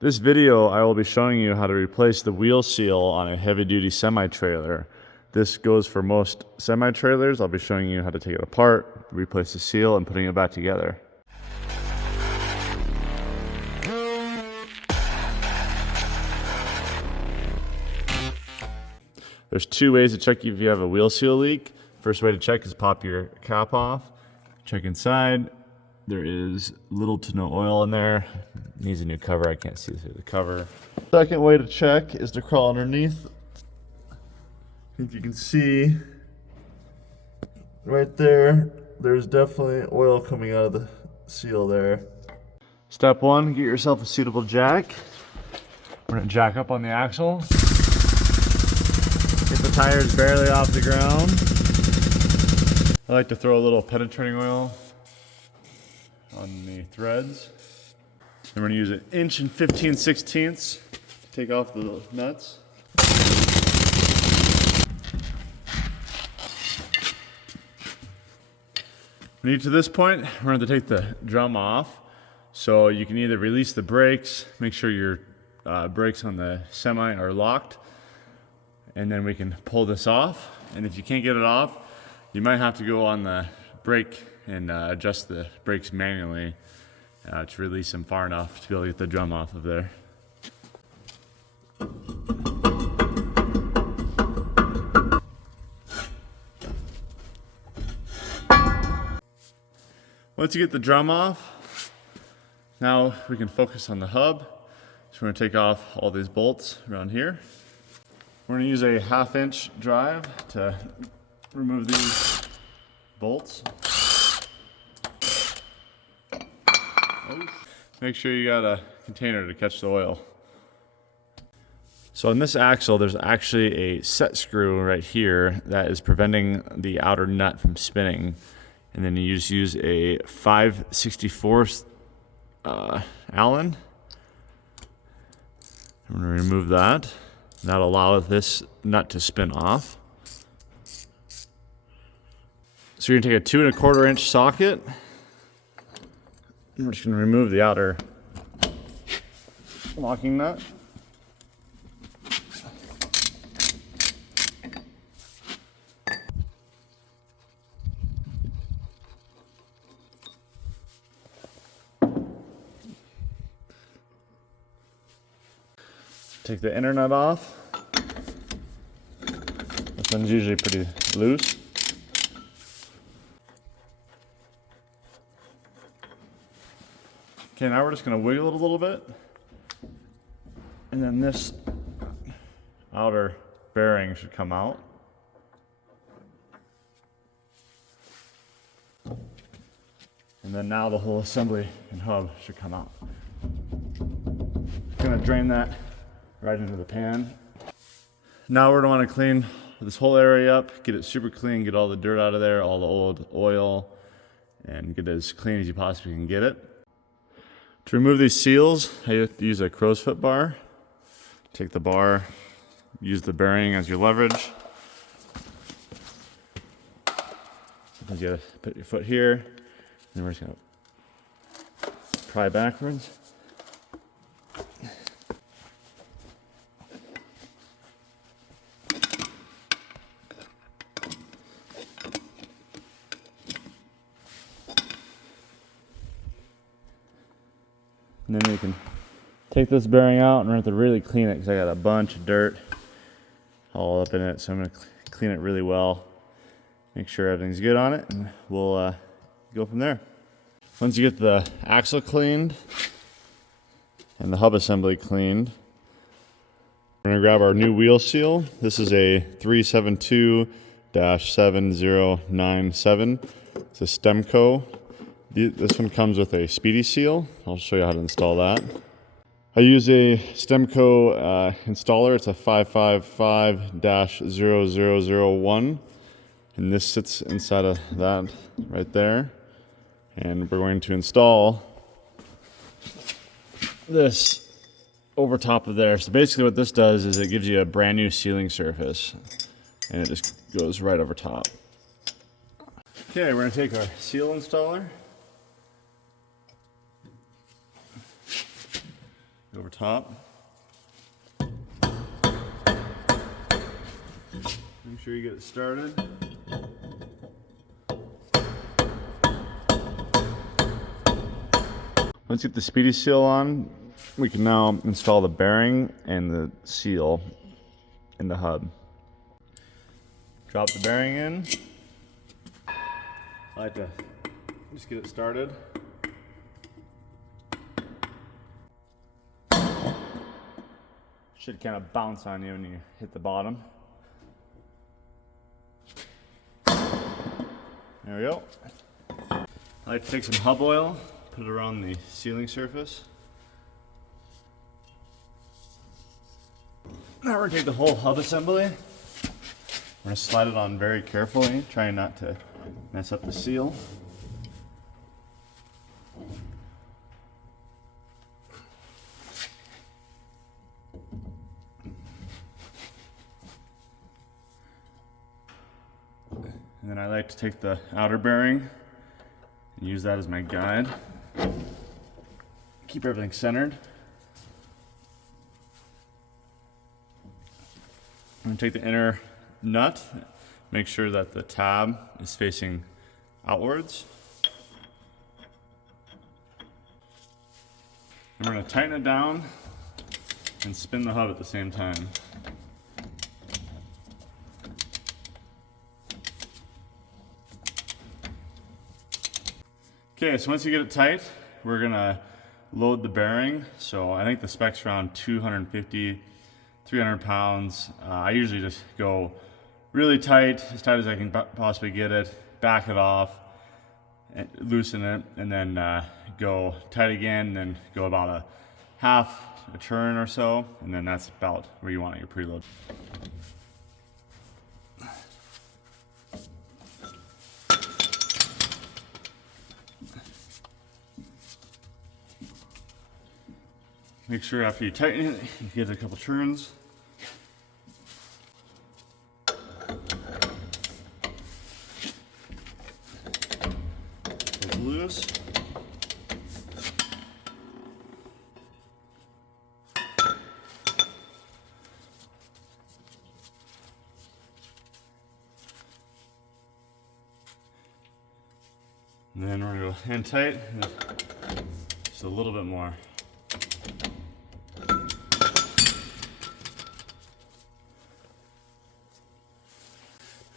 This video, I will be showing you how to replace the wheel seal on a heavy-duty semi-trailer. This goes for most semi-trailers. I'll be showing you how to take it apart, replace the seal, and putting it back together. There's two ways to check if you have a wheel seal leak. First way to check is pop your cap off. Check inside. There is little to no oil in there. Needs a new cover. I can't see through the cover. Second way to check is to crawl underneath. If you can see right there, there's definitely oil coming out of the seal there. Step one, get yourself a suitable jack. We're gonna jack up on the axle. Get the tires barely off the ground. I like to throw a little penetrating oil on the threads. Then we're gonna use 1 inch and 15/16 to take off the nuts. When you get to this point, we're going to take the drum off. So you can either release the brakes, make sure your brakes on the semi are locked, and then we can pull this off. And if you can't get it off, you might have to go on the brake and adjust the brakes manually to release them far enough to be able to get the drum off of there. Once you get the drum off, now we can focus on the hub. So we're gonna take off all these bolts around here. We're gonna use a 1/2 inch drive to remove these bolts. Make sure you got a container to catch the oil. So on this axle, there's actually a set screw right here that is preventing the outer nut from spinning. And then you just use a 5/64 Allen. I'm going to remove that. That'll allow this nut to spin off. So you're going to take a 2 1/4 inch socket. And we're just going to remove the outer locking nut. Take the inner nut off. This one's usually pretty loose. Okay, now we're just going to wiggle it a little bit. And then this outer bearing should come out. And then now the whole assembly and hub should come out. I'm going to drain that right into the pan. Now we're going to want to clean this whole area up, get it super clean, get all the dirt out of there, all the old oil, and get it as clean as you possibly can get it. To remove these seals, I have to use a crow's foot bar. Take the bar, use the bearing as your leverage. Sometimes you gotta put your foot here, and then we're just gonna pry backwards. And then we can take this bearing out, and we're going to have to really clean it because I got a bunch of dirt all up in it. So I'm going to clean it really well, make sure everything's good on it, and we'll go from there. Once you get the axle cleaned and the hub assembly cleaned, we're going to grab our new wheel seal. This is a 372-7097. It's a Stemco. This one comes with a speedy seal. I'll show you how to install that. I use a Stemco installer. It's a 555-0001. And this sits inside of that right there. And we're going to install this over top of there. So basically what this does is it gives you a brand new sealing surface. And it just goes right over top. Okay, we're going to take our seal installer. over top. Make sure you get it started. Once you get the speedy seal on, we can now install the bearing and the seal in the hub. Drop the bearing in. I like to just get it started. Should kind of bounce on you when you hit the bottom. There we go. I like to take some hub oil, put it around the sealing surface. Now we're going to take the whole hub assembly. We're going to slide it on very carefully, trying not to mess up the seal. And then I like to take the outer bearing and use that as my guide. Keep everything centered. I'm going to take the inner nut, make sure that the tab is facing outwards. And we're going to tighten it down and spin the hub at the same time. Okay, so once you get it tight, we're gonna load the bearing. So I think the spec's around 250, 300 pounds. I usually just go really tight as I can possibly get it, back it off, and loosen it, and then go tight again, and then go about a half a turn or so, and then that's about where you want your preload. Make sure after you tighten it, you give it a couple turns. It's loose. And then we're gonna go hand tight, just a little bit more.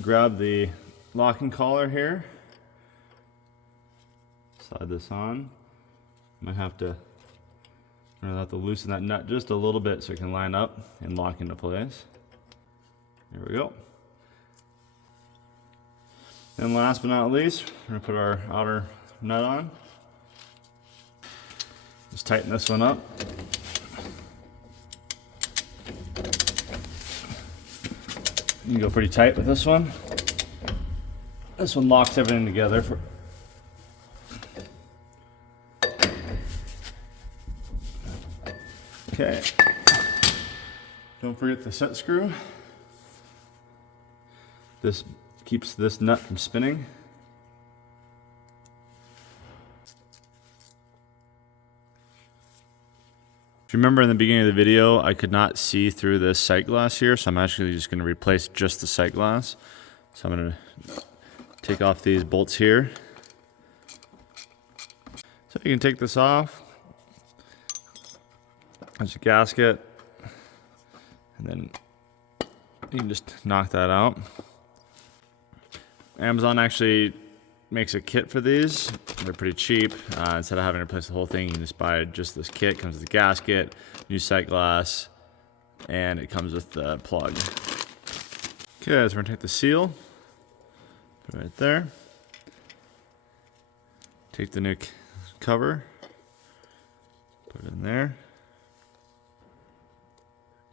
Grab the locking collar here, slide this on. Might have to loosen that nut just a little bit so it can line up and lock into place. There we go. And last but not least, we're gonna put our outer nut on. Just tighten this one up. You can go pretty tight with this one. This one locks everything together. Okay. Don't forget the set screw. This keeps this nut from spinning. If you remember in the beginning of the video, I could not see through this sight glass here, so I'm actually just going to replace just the sight glass. So I'm going to take off these bolts here. So you can take this off. There's a gasket, and then you can just knock that out. Amazon actually makes a kit for these. They're pretty cheap. Instead of having to replace the whole thing, you can just buy just this kit. It comes with the gasket, new sight glass, and it comes with the plug. Okay, so we're gonna take the seal, put it right there. Take the new cover, put it in there.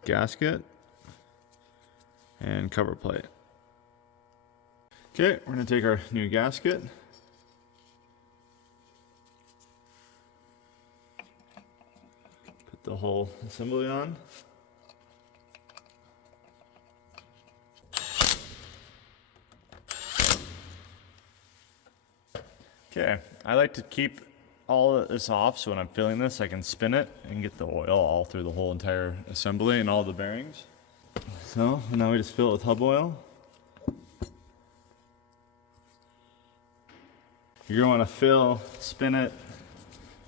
Gasket and cover plate. Okay, we're gonna take our new gasket. Put the whole assembly on. Okay, I like to keep all of this off so when I'm filling this I can spin it and get the oil all through the whole entire assembly and all the bearings. So now we just fill it with hub oil. You're going to want to fill, spin it,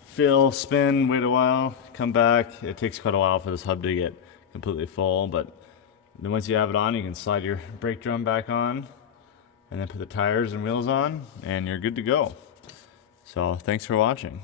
fill, spin, wait a while, come back. It takes quite a while for this hub to get completely full, but then once you have it on, you can slide your brake drum back on and then put the tires and wheels on and you're good to go. So thanks for watching.